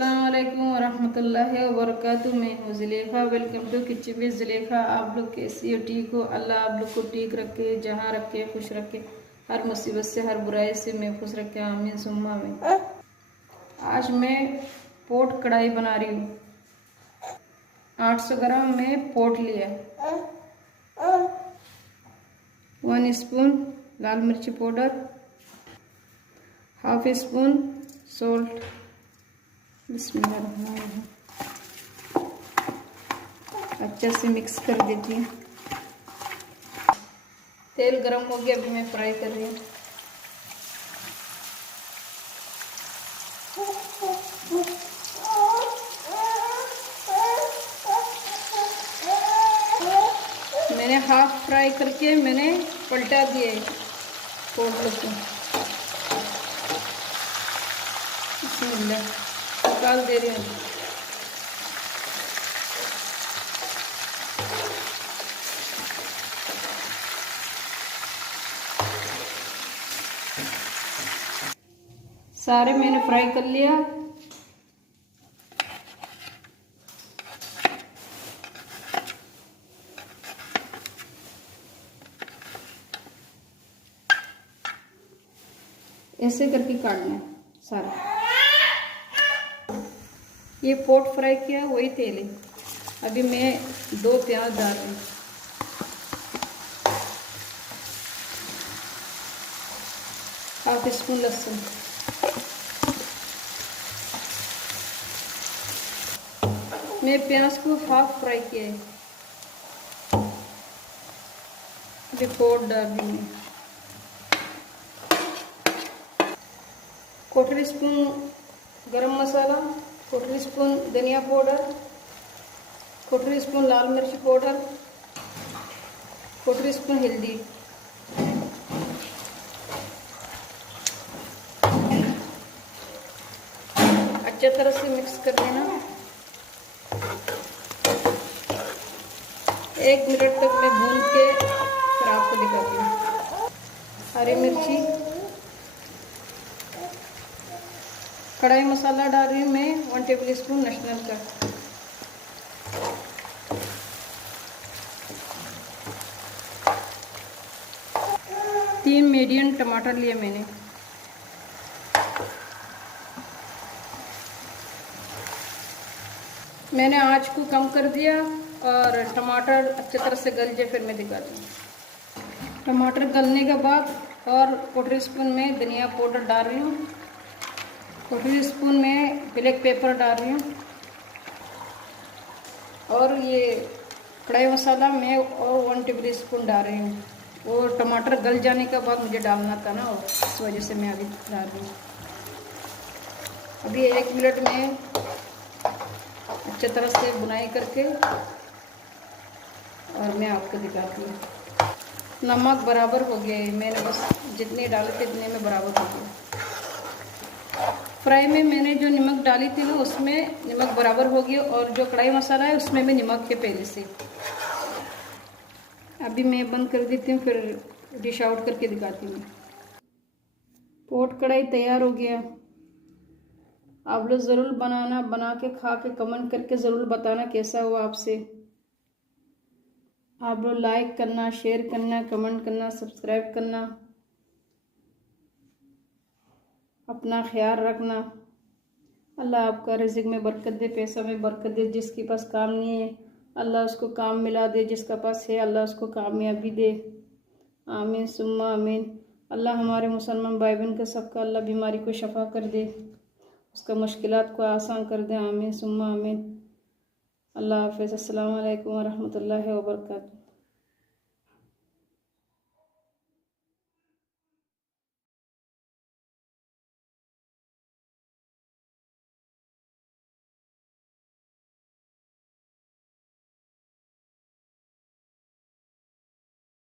अस्सलामुअलैकुम वरहमतुल्लाहि वबरकातुहू। मैं हूँ Zulekha. Welcome to kitchen with Zulekha. आप लोग कैसी हो? ठीक हो? अल्लाह आप लोग को ठीक रखे, जहाँ रखे खुश रखे, हर मुसीबत से हर बुराई से महफूज रखे, आमीन सुम्मा आमीन। आज मैं पोट कढ़ाई बना रही हूँ। 800 ग्राम में पोट लिया, 1 स्पून लाल मिर्ची पाउडर, हाफ स्पून सॉल्ट। बिस्मिल्लाह, अच्छे से मिक्स कर देती हूँ। तेल गरम हो गया, अभी मैं फ्राई कर रही हूँ। मैंने हाफ फ्राई करके मैंने पलटा दिए पोटल को। बिस्मिल्लाह, निकाल दे रही हूँ। सारे मैंने फ्राई कर लिया। ऐसे करके काटना है सारा। ये पोट फ्राई किया वही तेल है। अभी मैं 2 प्याज डाल रही हूँ, हाफ स्पून लहसुन, मैं प्याज को हाफ फ्राई किया है। अभी पोट डाल रही हूँ। 1/4 स्पून गरम मसाला, 1/4 स्पून धनिया पाउडर, 1/4 स्पून लाल मिर्च पाउडर, 1/4 स्पून हल्दी। अच्छे तरह से मिक्स कर देना। 1 मिनट तक मैं भून के फिर आपको दिखाती हूँ। हरी मिर्ची, कढ़ाई मसाला डाल रही हूँ मैं 1 टेबल स्पून नेशनल का। तीन मीडियम टमाटर लिए मैंने। मैंने आँच को कम कर दिया और टमाटर अच्छी तरह से गल जाए फिर मैं दिखाती हूँ। टमाटर गलने के बाद और 1/4 स्पून में धनिया पाउडर डाल रही हूँ, 1/4 स्पून में ब्लैक पेपर डाल रही हूँ, और ये कढ़ाई मसाला मैं और 1 टेबल स्पून डाल रही हूँ। वो टमाटर गल जाने के बाद मुझे डालना था ना, इस वजह से मैं अभी डाल रही हूँ। अभी 1 मिनट में अच्छे तरह से बुनाई करके और मैं आपको दिखाती हूँ। नमक बराबर हो गया है, मैंने बस जितने डाले थे इतने में बराबर हो गया। फ्राई में मैंने जो नमक डाली थी ना उसमें नमक बराबर हो गया, और जो कढ़ाई मसाला है उसमें भी नमक है पहले से। अभी मैं बंद कर देती हूँ, फिर डिश आउट करके दिखाती हूँ। पोट कढ़ाई तैयार हो गया। आप लोग ज़रूर बनाना, बना के खा के कमेंट करके ज़रूर बताना कैसा हुआ आपसे। आप लोग लाइक करना, शेयर करना, कमेंट करना, सब्सक्राइब करना। अपना ख्याल रखना। अल्लाह आपका रिज़्क़ में बरकत दे, पैसा में बरकत दे। जिसके पास काम नहीं है अल्लाह उसको काम मिला दे, जिसका पास है अल्लाह उसको कामयाबी दे, आमीन सुम्मा आमीन। अल्लाह हमारे मुसलमान भाई बहन का सबका अल्लाह बीमारी को शफा कर दे, उसका मुश्किलात को आसान कर दे, आमीन सुम्मा आमीन। अल्लाह हाफ़िज़। अस्सलामु अलैकुम वरहमतुल्लाहि वबरकातुहू।